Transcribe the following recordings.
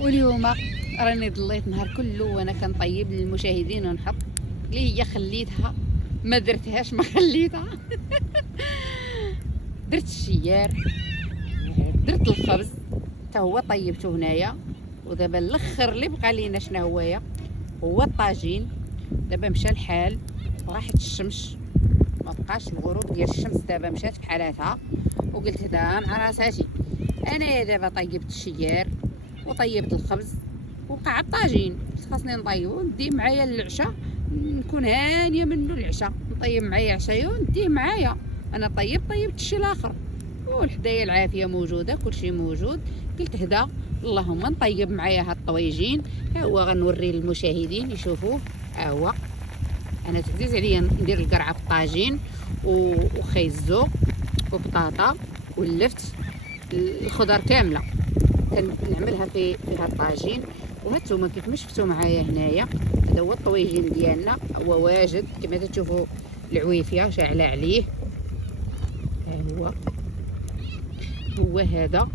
واليوم راني ضليت نهار كله وانا كنطيب للمشاهدين ونحط لي هي خليتها ما درتهاش ما خليتها. درت الشيار، درت الخبز حتى هو طيبته هنايا. ودابا الاخر اللي بقى لينا شنو هو الطاجين. دابا مشى الحال وراحت الشمس، ما بقاش الغروب ديال الشمس، دابا مشات في حالاتها. وقلت هذا مع راساتي انا دابا طيبت الشيار وطيبت الخبز وقع الطاجين، خاصني نطيبو نديه معايا للعشاء، نكون هانيه منه العشاء، نطيب معايا عشايا ونديه معايا. انا طيبت الشيء الاخر والحدايا العافيه موجوده، كلشي موجود. قلت هدا اللهم نطيب معايا هاد الطويجين. ها هو غنوري للمشاهدين يشوفوه. ها هو انا تعزيز عليا ندير القرعه في الطاجين وخيزو وبطاطا واللفت، الخضر كامله كنعملها في هاد الطاجين. وهانتوما كيف ما شفتوا معايا هنايا، هذا هو الطويجين ديالنا، هو واجد كما تشوفوا، العويفيه شاعله عليه. ها هو هذا،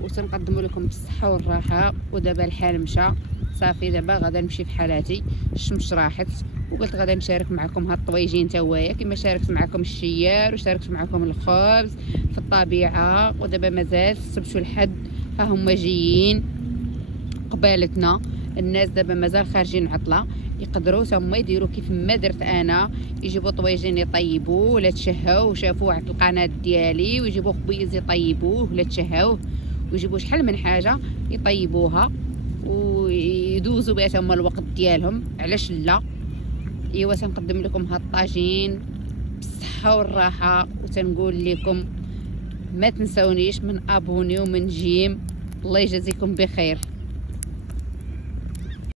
وتنقدم لكم بالصحه والراحه. ودابا الحال مشى صافي، دابا غادا نمشي في حالاتي، الشمس راحت وقلت غادا نشارك معكم هاد الطويجين تا هوايا كما شاركت معكم الشيار وشاركت معكم الخبز في الطبيعه. ودابا مازال السبت والحد ها هما جايين قبالتنا. الناس دابا مازال خارجين عطله، يقدروا هما يديروا كيف ما درت انا، يجيبوا طويجين يطيبوه ولا تشهاو وشافوه على القناه ديالي، ويجيبوا خبيز يطيبوه ولا تشهاوه، ويجيبوا شحال من حاجه يطيبوها ويدوزوا بها هما الوقت ديالهم. علاش لا؟ ايوا تنقدم لكم هاد الطاجين بالصحه والراحه، وتنقول لكم ما تنسونيش من ابوني ومن جيم. الله يجازيكم بخير.